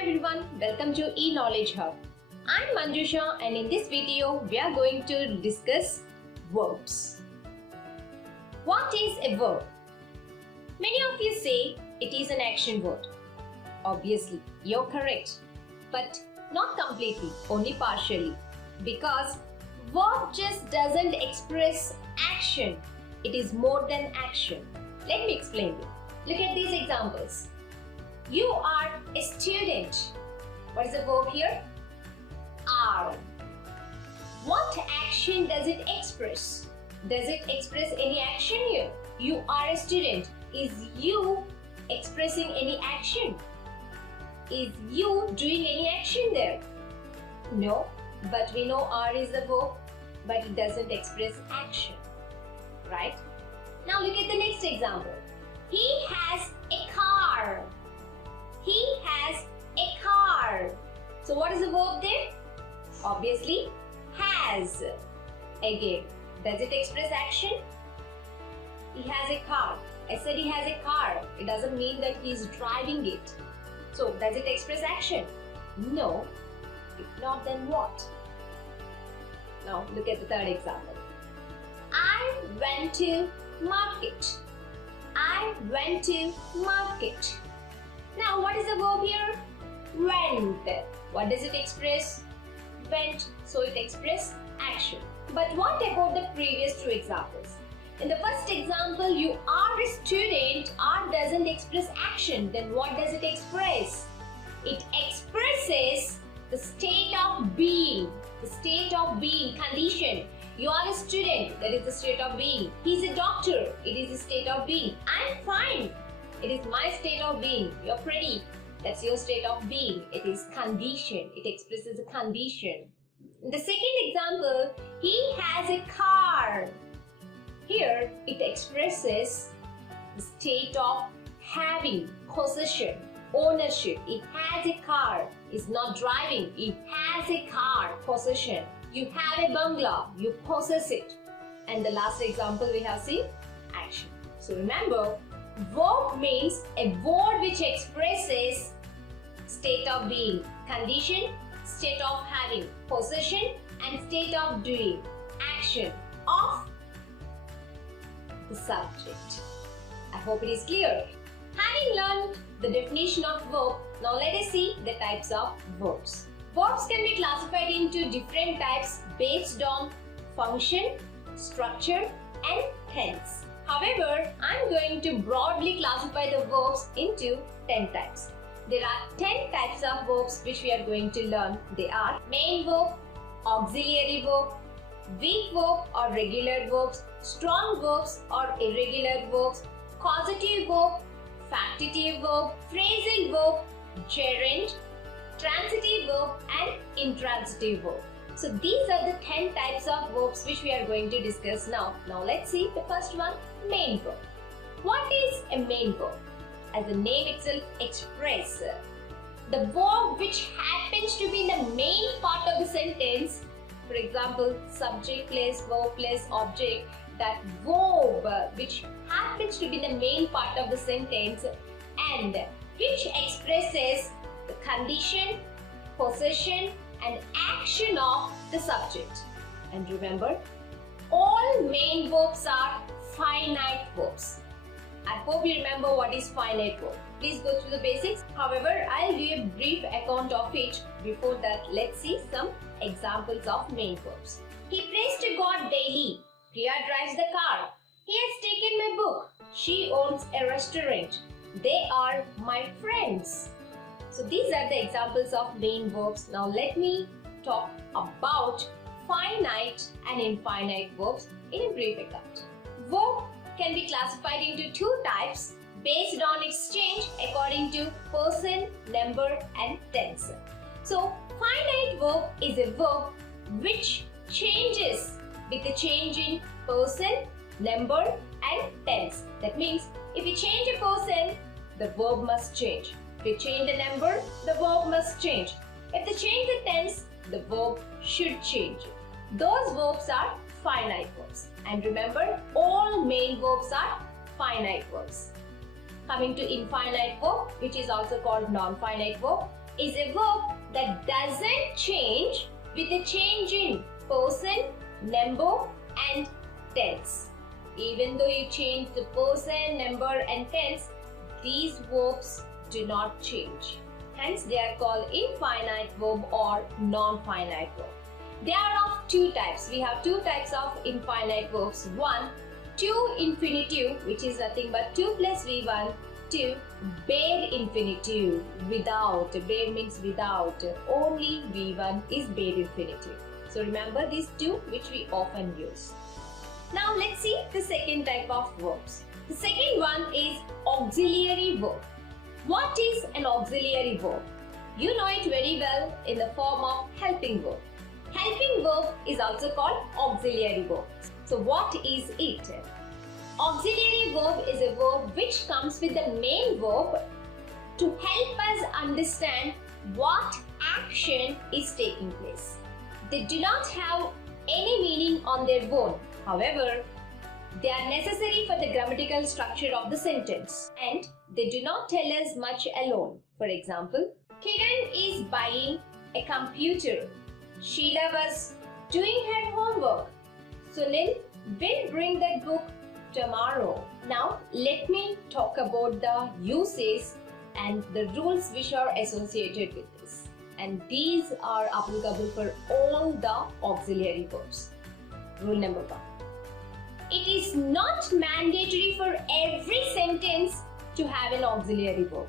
Hi everyone, welcome to eKnowledge Hub. I'm Manjusha and in this video we are going to discuss verbs. What is a verb? Many of you say it is an action word. Obviously, you're correct, but not completely, only partially, because verb just doesn't express action. It is more than action. Let me explain you. Look at these examples. You are a student. What is the verb here? Are. What action does it express? Does it express any action here? You are a student. Is you expressing any action? Is you doing any action there? No, but we know are is the verb, but it doesn't express action. Right? Now look at the next example. He has a car. He has a car. So what is the verb there? Obviously, has. Again, does it express action? He has a car. I said he has a car. It doesn't mean that he is driving it. So does it express action? No. If not, then what? Now look at the third example. I went to market. I went to market. Now what is the verb here? Went. What does it express? Went. So it expresses action. But what about the previous two examples? In the first example, you are a student. Are doesn't express action. Then what does it express? It expresses the state of being. The state of being, condition. You are a student. That is the state of being. He's a doctor. It is the state of being. I'm fine. It is my state of being. You're pretty. That's your state of being. It is condition. It expresses a condition. In the second example, he has a car. Here, it expresses the state of having, possession, ownership. It has a car. It's not driving. It has a car, possession. You have a bungalow. You possess it. And the last example we have seen, action. So remember, verb means a word which expresses state of being, condition, state of having, possession, and state of doing, action of the subject. I hope it is clear. Having learned the definition of verb, now let us see the types of verbs. Verbs can be classified into different types based on function, structure, and tense. However, I'm going to broadly classify the verbs into 10 types. There are 10 types of verbs which we are going to learn. They are main verb, auxiliary verb, weak verb or regular verbs, strong verbs or irregular verbs, causative verb, factitive verb, phrasal verb, gerund, transitive verb and intransitive verb. So these are the 10 types of verbs which we are going to discuss now. Now let's see the first one, main verb. What is a main verb? As the name itself expresses, the verb which happens to be in the main part of the sentence. For example, subject plus verb plus object. That verb which happens to be the main part of the sentence and which expresses the condition, possession and action of the subject. And remember, all main verbs are finite verbs. I hope you remember what is finite verb. Please go through the basics. However, I'll give a brief account of it. Before that, let's see some examples of main verbs. He prays to God daily. Priya drives the car. He has taken my book. She owns a restaurant. They are my friends. So these are the examples of main verbs. Now let me talk about finite and infinite verbs in a brief account. Verb can be classified into two types based on its change according to person, number and tense. So finite verb is a verb which changes with the change in person, number and tense. That means if you change a person, the verb must change. If you change the number, the verb must change. If you change the tense, the verb should change. Those verbs are finite verbs. And remember, all main verbs are finite verbs. Coming to infinite verb, which is also called non-finite verb. is a verb that doesn't change with a change in person, number and tense. Even though you change the person, number and tense, these verbs do not change. Hence, they are called infinite verb or non-finite verb. They are of two types. We have two types of infinite verbs. One, to infinitive, which is nothing but 2 plus V1. 2, bare infinitive, without. Bare means without. Only V1 is bare infinitive. So remember these two which we often use. Now let's see the second type of verbs. The second one is auxiliary verb. What is an auxiliary verb? You know it very well in the form of helping verb. Helping verb is also called auxiliary verb. So what is it? Auxiliary verb is a verb which comes with the main verb to help us understand what action is taking place. They do not have any meaning on their own. However, they are necessary for the grammatical structure of the sentence and they do not tell us much alone. For example, Kiran is buying a computer. Sheila was doing her homework. Sunil will bring that book tomorrow. Now, let me talk about the uses and the rules which are associated with this. And these are applicable for all the auxiliary verbs. Rule number 1. It is not mandatory for every sentence to have an auxiliary verb.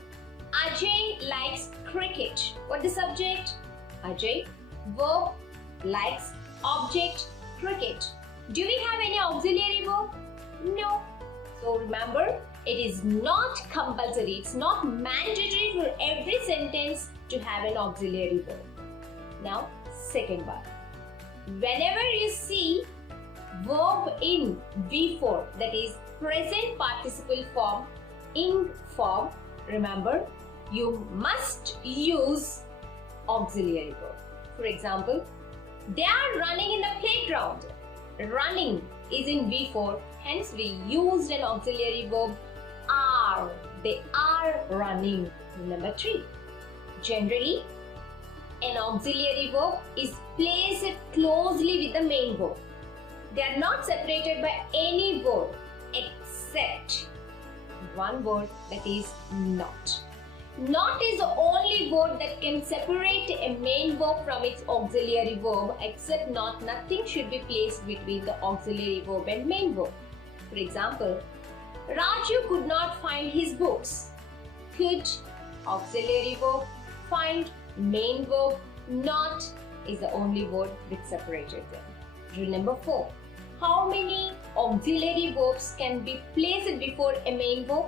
Ajay likes cricket. What is the subject? Ajay. Verb, likes, object, cricket. Do we have any auxiliary verb? No. So remember, it is not compulsory, it's not mandatory for every sentence to have an auxiliary verb. Now, second one. Whenever you see verb in V4, that is present participle form, ing form, remember, you must use auxiliary verb. For example, they are running in the playground. Running is in V4, hence we used an auxiliary verb are. They are running. Number 3. Generally, an auxiliary verb is placed closely with the main verb. They are not separated by any word except one word, that is not. Not is the only word that can separate a main verb from its auxiliary verb. Except not, nothing should be placed between the auxiliary verb and main verb. For example, Raju could not find his books. Could, auxiliary verb, find, main verb, not is the only word which separated them. Rule number 4. How many auxiliary verbs can be placed before a main verb?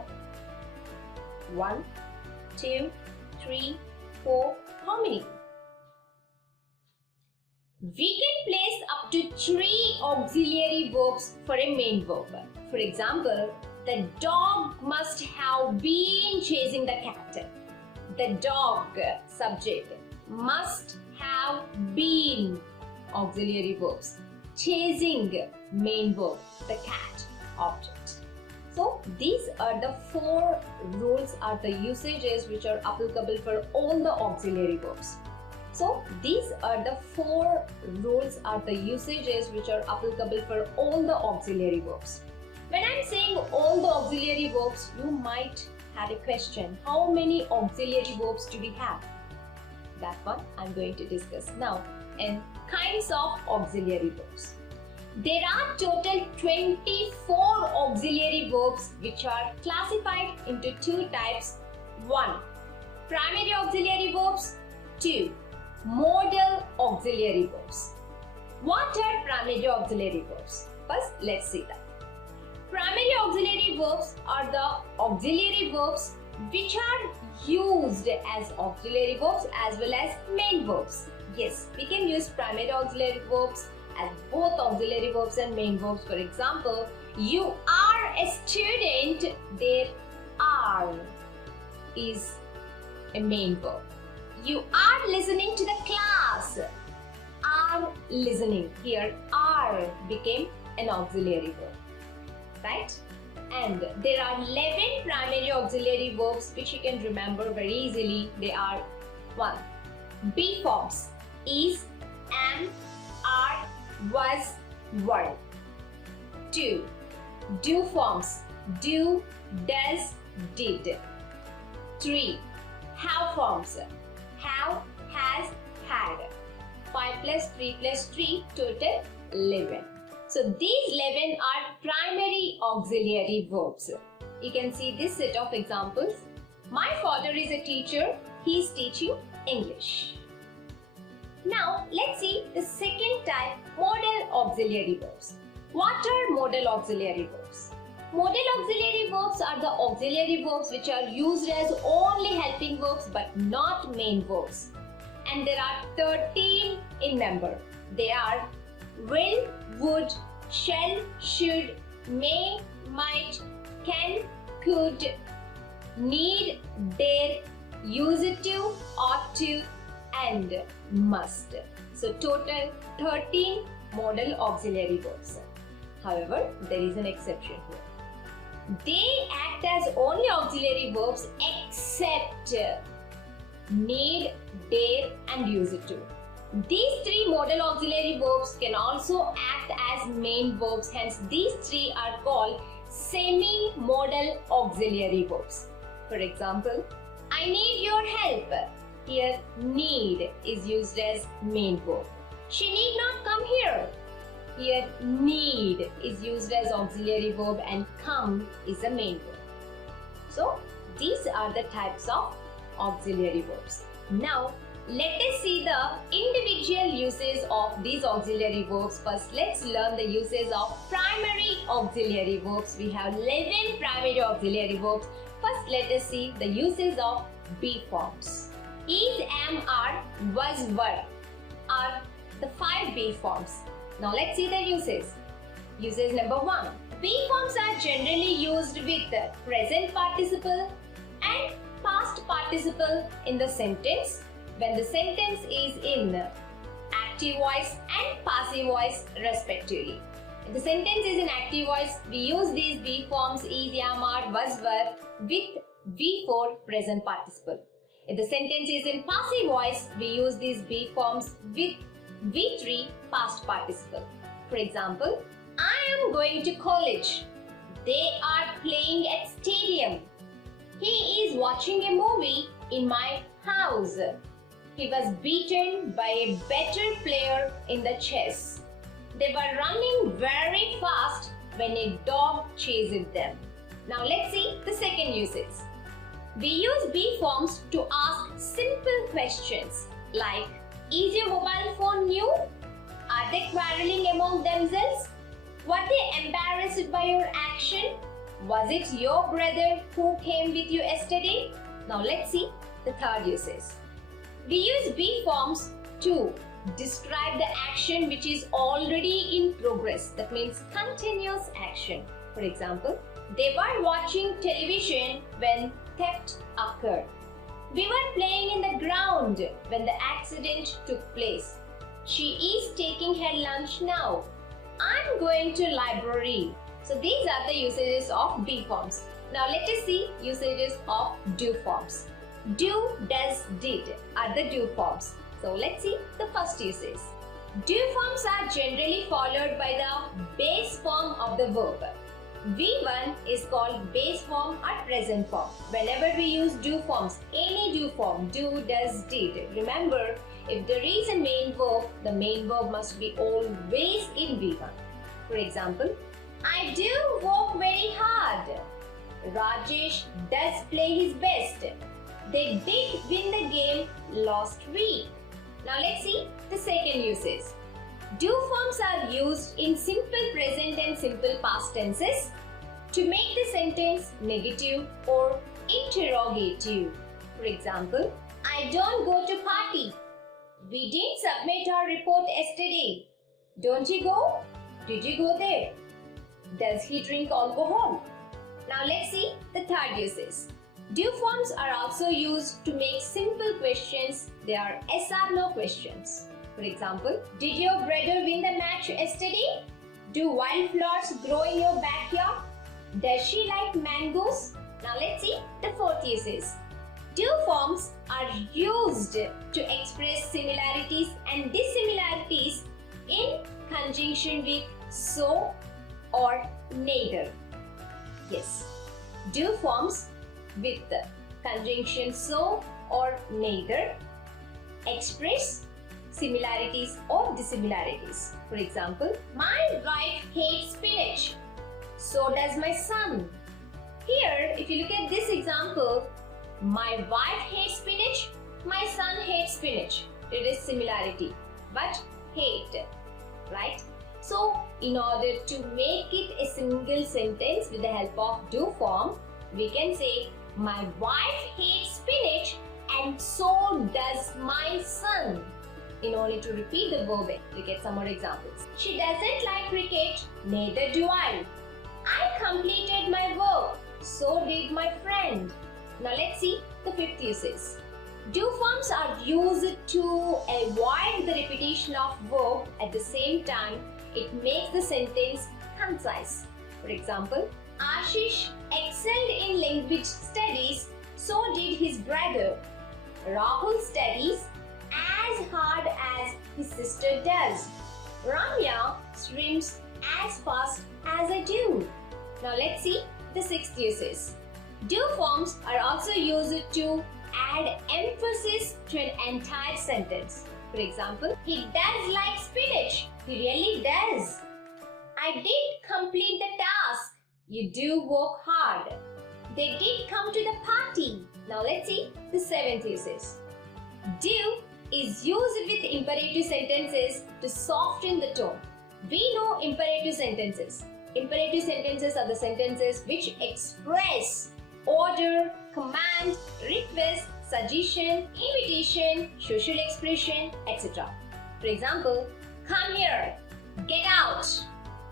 1, 2, 3, 4. How many? We can place up to 3 auxiliary verbs for a main verb. For example, the dog must have been chasing the cat. The dog, subject, must have been, auxiliary verbs. Chasing, main verb, the cat, object. So these are the 4 rules, are the usages which are applicable for all the auxiliary verbs. So these are the 4 rules, are the usages which are applicable for all the auxiliary verbs. When I'm saying all the auxiliary verbs, you might have a question. How many auxiliary verbs do we have? That one I'm going to discuss now. And kinds of auxiliary verbs. There are total 24 auxiliary verbs which are classified into 2 types. 1. Primary auxiliary verbs. 2. Modal auxiliary verbs. What are primary auxiliary verbs? First, let's see that. Primary auxiliary verbs are the auxiliary verbs which are used as auxiliary verbs as well as main verbs. Yes, we can use primary auxiliary verbs as both auxiliary verbs and main verbs. For example, you are a student, there are is a main verb. You are listening to the class, are listening. Here, are became an auxiliary verb, right? And there are 11 primary auxiliary verbs which you can remember very easily. They are 1. Be forms is, am, are, was, were. 2. Do forms do, does, did. 3. Have forms have, has, had. 5 plus 3 plus 3 total 11. So these 11 are primary auxiliary verbs. You can see this set of examples. My father is a teacher. He is teaching English. Now let's see the second type, modal auxiliary verbs. What are modal auxiliary verbs? Modal auxiliary verbs are the auxiliary verbs which are used as only helping verbs but not main verbs. And there are 13 in number. They are will, would, shall, should, may, might, can, could, need, dare, used to, ought to, and must. So total 13 modal auxiliary verbs. However, there is an exception here. They act as only auxiliary verbs except need, dare, and used to. These three modal auxiliary verbs can also act as main verbs, hence these three are called semi-modal auxiliary verbs. For example, I need your help. Here, need is used as main verb. She need not come here. Here, need is used as auxiliary verb and come is a main verb. So, these are the types of auxiliary verbs. Now, let us see the individual uses of these auxiliary verbs. First, let's learn the uses of primary auxiliary verbs. We have 11 primary auxiliary verbs. First, let us see the uses of be forms. Is, am, are, was, were are the 5 be forms. Now let's see the uses. Uses number 1. Be forms are generally used with the present participle and past participle in the sentence when the sentence is in active voice and passive voice respectively. If the sentence is in active voice, we use these be forms is, am, are, was, were with V4 present participle. If the sentence is in passive voice, we use these be forms with V3 past participle. For example, I am going to college. They are playing at stadium. He is watching a movie in my house. He was beaten by a better player in the chess. They were running very fast when a dog chased them. Now let's see the second uses. We use be forms to ask simple questions like, is your mobile phone new? Are they quarreling among themselves? Were they embarrassed by your action? Was it your brother who came with you yesterday? Now let's see the third uses. We use be forms to describe the action which is already in progress. That means continuous action. For example, they were watching television when theft occurred. We were playing in the ground when the accident took place. She is taking her lunch now. I'm going to library. So these are the usages of be forms. Now let us see usages of do forms. Do, does, did are the do forms. So let's see the first usage. Do forms are generally followed by the base form of the verb. V1 is called base form or present form. Whenever we use do forms, any do form, do, does, did, remember, if there is a main verb, the main verb must be always in V1. For example, I do work very hard. Rajesh does play his best. They did win the game last week. Now let's see the second usage. Do forms are used in simple present and simple past tenses to make the sentence negative or interrogative. For example, I don't go to party. We didn't submit our report yesterday. Don't you go? Did you go there? Does he drink alcohol? Now let's see the third usage. Do forms are also used to make simple questions. They are yes or no questions. For example, did your brother win the match yesterday? Do wildflowers grow in your backyard? Does she like mangoes? Now let's see the fourth usage. Do forms are used to express similarities and dissimilarities in conjunction with so or neither. Yes, do forms with the conjunction so or neither express similarities or dissimilarities. For example, my wife hates spinach. So does my son. Here, if you look at this example, my wife hates spinach, my son hates spinach. It is similarity, but hate, right? So, in order to make it a single sentence with the help of do form, we can say, my wife hates spinach and so does my son. In order to repeat the verb, look at some more examples. She doesn't like cricket, neither do I. I completed my work, so did my friend. Now let's see the fifth usage. Do forms are used to avoid the repetition of verb. At the same time, it makes the sentence concise. For example, Ashish excelled in language studies, so did his brother. Rahul studies as hard as his sister does. Ramya swims as fast as I do. Now let's see the sixth usage. Do forms are also used to add emphasis to an entire sentence. For example, he does like spinach. He really does. I did complete the task. You do work hard. They did come to the party. Now let's see the seventh usage. Do is used with imperative sentences to soften the tone. We know imperative sentences. Imperative sentences are the sentences which express order, command, request, suggestion, invitation, social expression, etc. For example, come here, get out.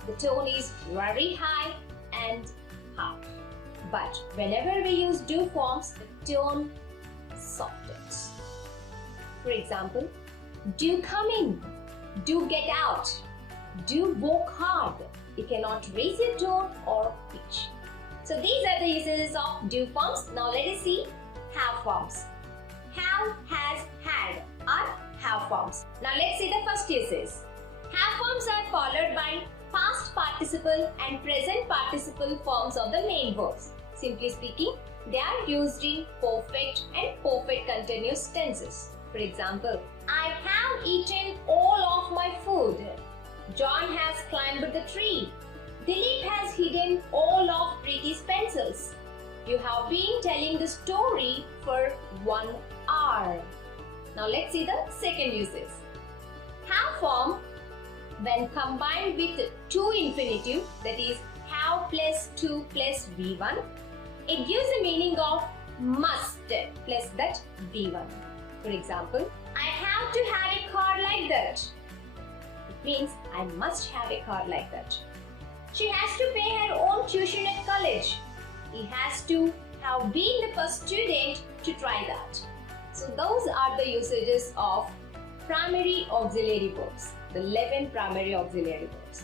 The tone is very high and hard. But whenever we use do forms, the tone softens. For example, do come in, do get out, do work hard. You cannot raise your tone or pitch. So these are the usages of do forms. Now let us see have forms. Have, has, had are have forms. Now let's see the first usage. Have forms are followed by past participle and present participle forms of the main verbs. Simply speaking, they are used in perfect and perfect continuous tenses. For example, I have eaten all of my food. John has climbed the tree. Dilip has hidden all of Preeti's pencils. You have been telling the story for 1 hour. Now let's see the second usage. Have form, when combined with to infinitive, that is have plus to plus V1, it gives the meaning of must plus that V1. For example, I have to have a car like that. It means I must have a car like that. She has to pay her own tuition at college. He has to have been the first student to try that. So those are the usages of primary auxiliary verbs, the 11 primary auxiliary verbs.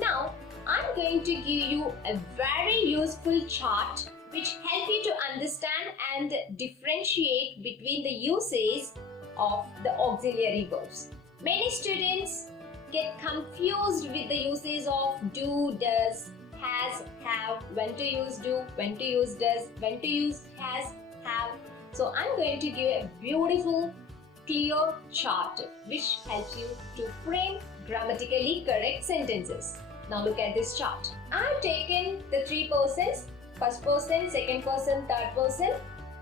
Now, I'm going to give you a very useful chart which help you to understand and differentiate between the uses of the auxiliary verbs. Many students get confused with the uses of do, does, has, have, when to use do, when to use does, when to use has, have. So I'm going to give a beautiful, clear chart which helps you to frame grammatically correct sentences. Now look at this chart. I've taken the 3 persons, first person, second person, third person,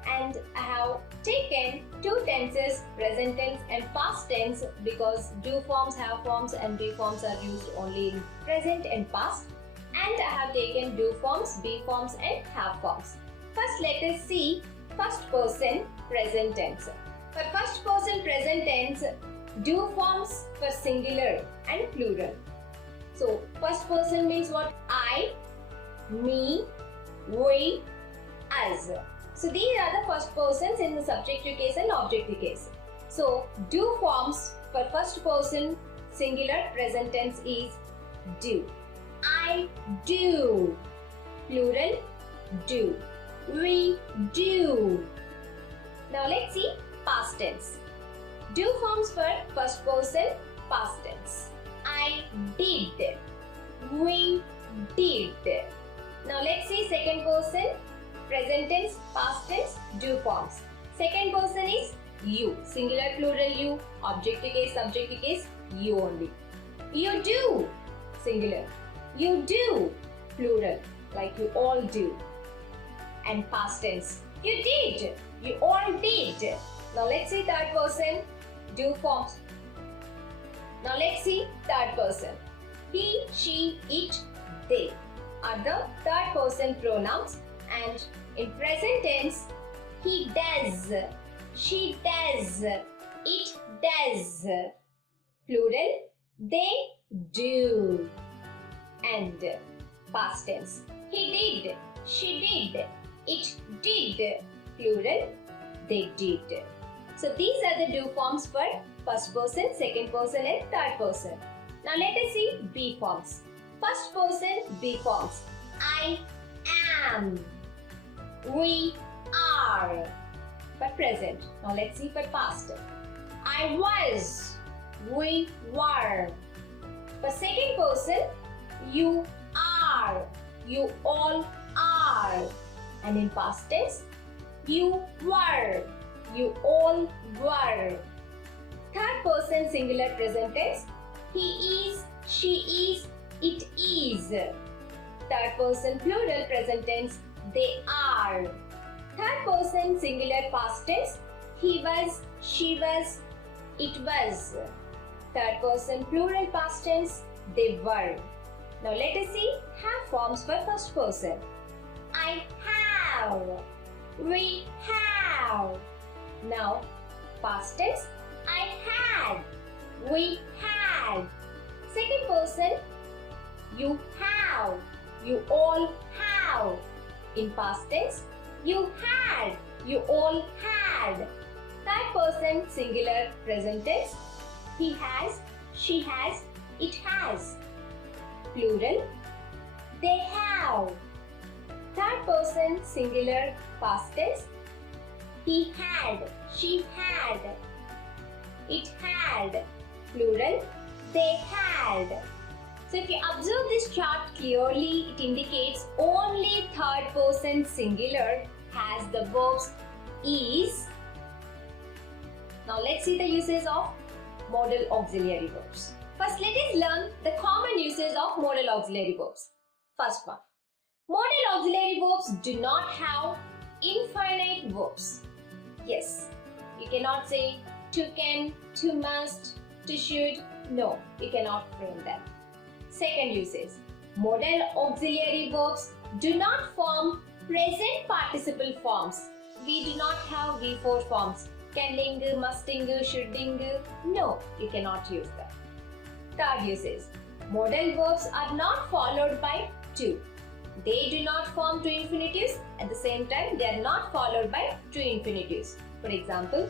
and I have taken 2 tenses, present tense and past tense, because do forms, have forms and be forms are used only in present and past. And I have taken do forms, be forms and have forms. First let us see first person present tense. For first person present tense, do forms for singular and plural. So first person means what? I, me, we, us. So these are the first persons in the subjective case and objective case. So do forms for first person singular present tense is do. I do. Plural, do. We do. Now let's see past tense. Do forms for first person past tense. I did. We did. Now let's see second person present tense past tense do forms. Second person is you. Singular plural you. Objective case subjective case you only. You do. Singular. You do. Plural. Like you all do. And past tense. You did. You all did. Now let's see third person do forms. Now let's see third person. He, she, it, they are the third person pronouns, and in present tense, he does, she does, it does. Plural, they do. And past tense, he did, she did, it did. Plural, they did. So these are the do forms for first person, second person and third person. Now let us see be forms. First person be forms. I am. We are. For present. Now let's see for past. I was. We were. For second person, you are. You all are. And in past tense, you were. You all were. Third person singular present tense. He is, she is, it is. Third person plural present tense. They are. Third person singular past tense. He was, she was, it was. Third person plural past tense. They were. Now let us see have forms for first person. I have. We have. Now past tense. I had. We had. Second person. You have. You all have. In past tense. You had. You all had. Third person singular present tense. He has. She has. It has. Plural. They have. Third person singular past tense. He had. She had. It had. Plural. They had. So if you observe this chart clearly, it indicates only third person singular has the verbs is. Now let's see the uses of modal auxiliary verbs. First, let us learn the common uses of modal auxiliary verbs. First one. Modal auxiliary verbs do not have infinite verbs. Yes, you cannot say to can, to must, to should. No, you cannot frame them. Second usage. Modal auxiliary verbs do not form present participle forms. We do not have V4 forms. Canning, musting, shoulding. No, you cannot use them. Third usage. Modal verbs are not followed by to. They do not form two infinitives. At the same time, they are not followed by two infinitives. For example,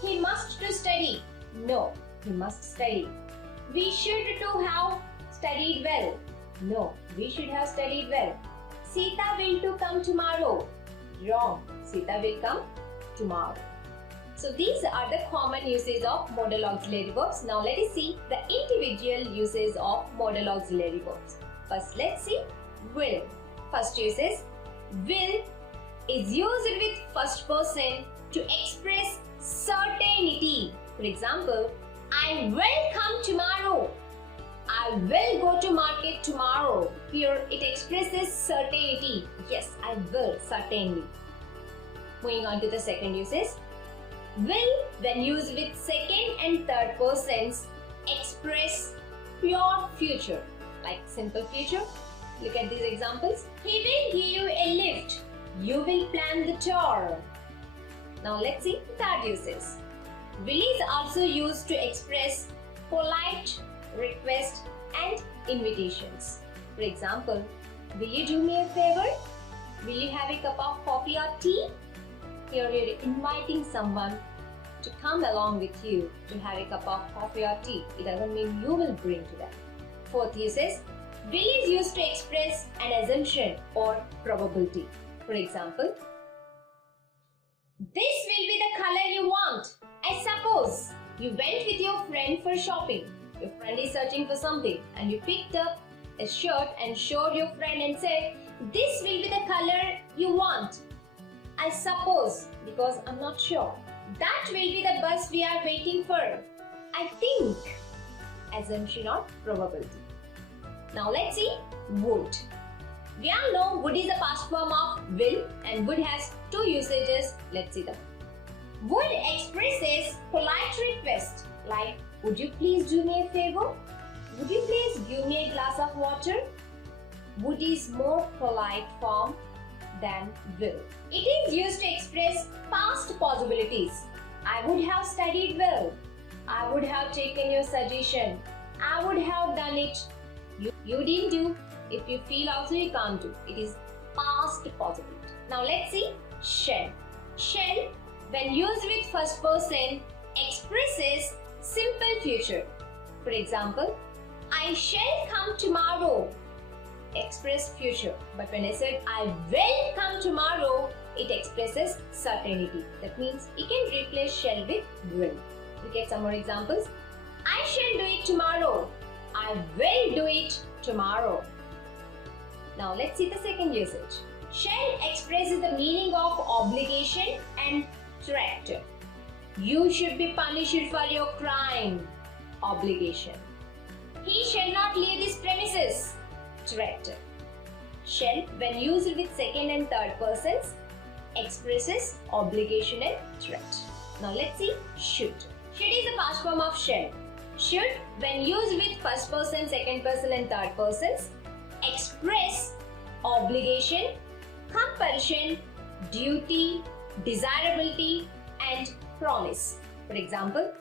he must to study. No, he must study. We should to have studied well. No, we should have studied well. Sita will to come tomorrow. Wrong. Sita will come tomorrow. So these are the common uses of modal auxiliary verbs. Now let us see the individual uses of modal auxiliary verbs. First, let's see will. First use is will is used with first person to express certainty. For example, I will come tomorrow. I will go to market tomorrow. Here it expresses certainty. Yes, I will, certainly. Moving on to the second uses. Will, when used with second and third persons, express pure future. Like simple future. Look at these examples. He will give you a lift. You will plan the tour. Now let's see third uses. Will is also used to express polite request and invitations. For example, will you do me a favor? Will you have a cup of coffee or tea? Here you're inviting someone to come along with you to have a cup of coffee or tea. It doesn't mean you will bring to them. Fourth use is will is used to express an assumption or probability. For example, This will be the color you want. I suppose you went with your friend for shopping. Your friend is searching for something and you picked up a shirt and showed your friend and said, this will be the color you want. I suppose, because I'm not sure. That will be the bus we are waiting for. I think. Assumption or probability. Now let's see would. We all know would is a past form of will and would has two usages. Let's see them. Would expresses polite request like would you please do me a favor? Would you please give me a glass of water? Would is more polite form than will. It is used to express past possibilities. I would have studied well. I would have taken your suggestion. I would have done it. You didn't do. If you feel also you can't do. It is past possibility. Now let's see shall. Shall, when used with first person, expresses simple future. For example, I shall come tomorrow. Express future. But when I said I will come tomorrow, it expresses certainty. That means it can replace shall with will. We get some more examples. I shall do it tomorrow. I will do it tomorrow. Now let's see the second usage. Shall expresses the meaning of obligation and threat. You should be punished for your crime. Obligation. He shall not leave this premises. Threat. Shall, when used with second and third persons, expresses obligation and threat. Now let's see should. Should is the past form of shall. Should, when used with first person, second person and third persons, express obligation, compulsion, duty, desirability and promise. For example,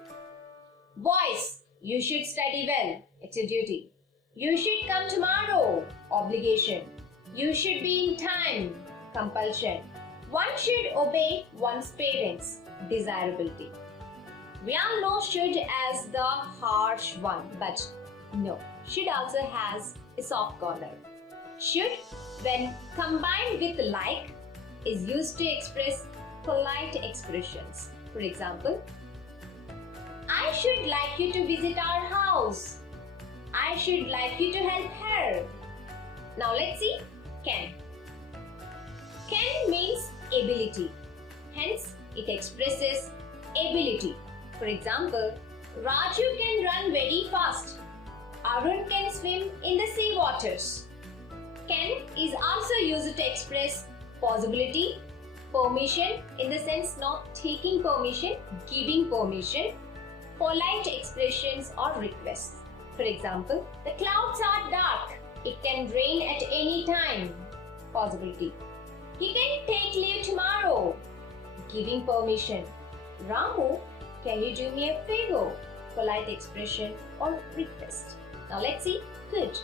boys, you should study well. It's a duty. You should come tomorrow. Obligation. You should be in time. Compulsion. One should obey one's parents. Desirability. We all know should as the harsh one, but no, should also has a soft corner. Should, when combined with like, is used to express polite expressions. For example, I should like you to visit our house. I should like you to help her. Now let's see can. Can means ability. Hence, it expresses ability. For example, Raju can run very fast. Arun can swim in the sea waters. Can is also used to express possibility, permission in the sense not taking permission, giving permission, polite expressions or requests. For example, the clouds are dark. It can rain at any time. Possibility. He can take leave tomorrow. Giving permission. Ramu, can you do me a favor? Polite expression or request. Now let's see could.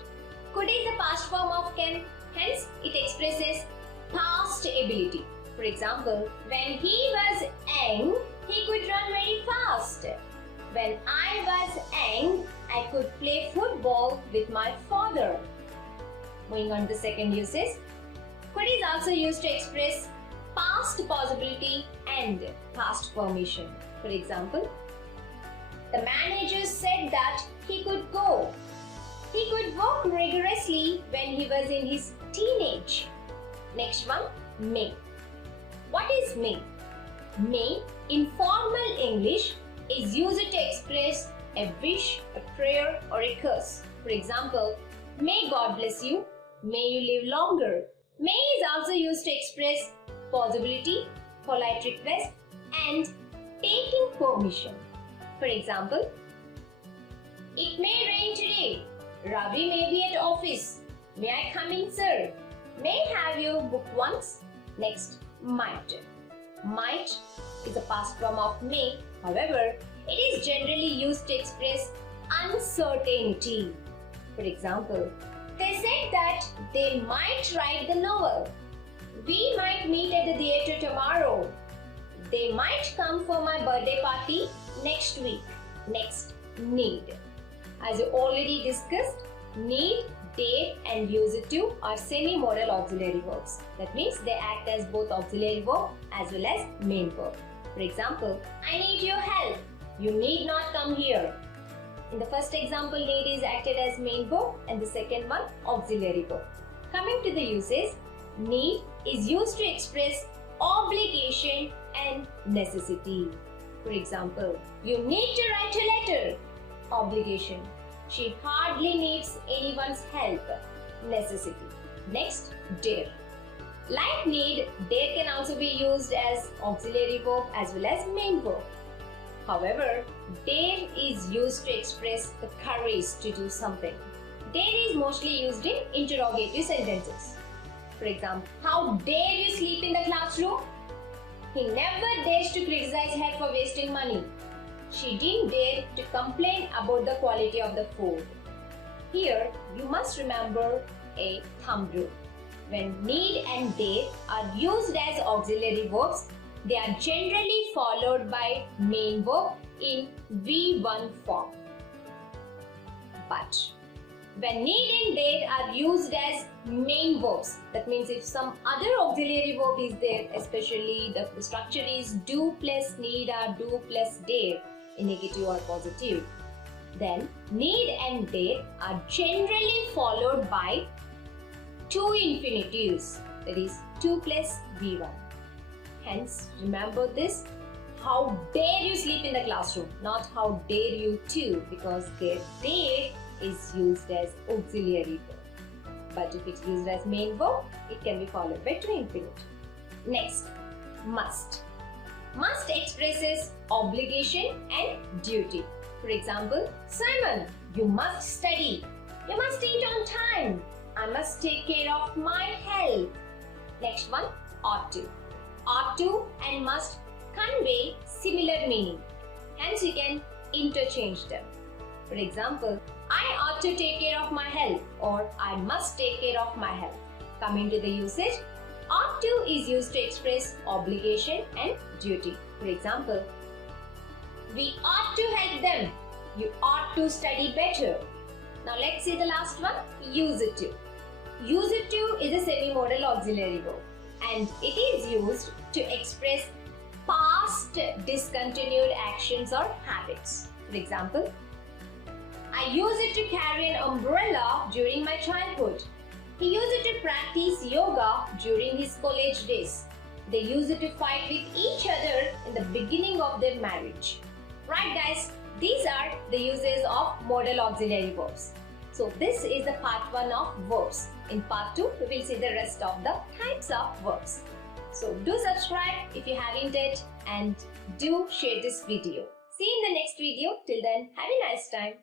Could is the past form of can. Hence, it expresses past ability. For example, when he was young, he could run very fast. When I was young, I could play football with my father. Moving on to the second usage. Could is also used to express past possibility and past permission. For example, the manager said that he could go. He could work rigorously when he was in his teenage. Next one, may. What is may? May, in formal English, is used to express a wish, a prayer or a curse. For example, may God bless you, may you live longer. May is also used to express possibility, polite request and taking permission. For example, it may rain today. Ravi may be at office. May I come in, sir? May I have your book once? Next, might. Might is a past form of may. However, it is generally used to express uncertainty. For example, they said that they might write the novel. We might meet at the theatre tomorrow. They might come for my birthday party next week. Next, need. As you already discussed, need dare and use it to are semi-modal auxiliary verbs. That means they act as both auxiliary verb as well as main verb. For example, I need your help. You need not come here. In the first example, need is acted as main verb and the second one auxiliary verb. Coming to the usage, need is used to express obligation and necessity. For example, you need to write a letter. Obligation. She hardly needs anyone's help. Necessity. Next, dare. Like need, dare can also be used as auxiliary verb as well as main verb. However, dare is used to express the courage to do something. Dare is mostly used in interrogative sentences. For example, how dare you sleep in the classroom? He never dares to criticize her for wasting money. She didn't dare to complain about the quality of the food. Here, you must remember a thumb rule. When need and dare are used as auxiliary verbs, they are generally followed by main verb in V1 form. But when need and dare are used as main verbs, that means if some other auxiliary verb is there, especially the structure is do plus need or do plus dare in negative or positive, then need and dare are generally followed by two infinitives, that is 2 plus V1. Hence, remember this, how dare you sleep in the classroom, not how dare you to, because their dare is used as auxiliary verb. But if it's used as main verb, it can be followed by two infinitive. Next, must. Must expresses obligation and duty. For example, Simon, you must study. You must eat on time. I must take care of my health. Next one, ought to. Ought to and must convey similar meaning. Hence, you can interchange them. For example, I ought to take care of my health or I must take care of my health. Coming to the usage, ought to is used to express obligation and duty. For example, we ought to help them. You ought to study better. Now let's see the last one, use it to. Use it to is a semi-modal auxiliary verb and it is used to express past discontinued actions or habits. For example, I used it to carry an umbrella during my childhood. He used it to practice yoga during his college days. They used it to fight with each other in the beginning of their marriage. Right guys, these are the uses of modal auxiliary verbs. So this is the part 1 of verbs. In part 2, we will see the rest of the types of verbs. So do subscribe if you haven't yet and do share this video. See you in the next video. Till then, have a nice time.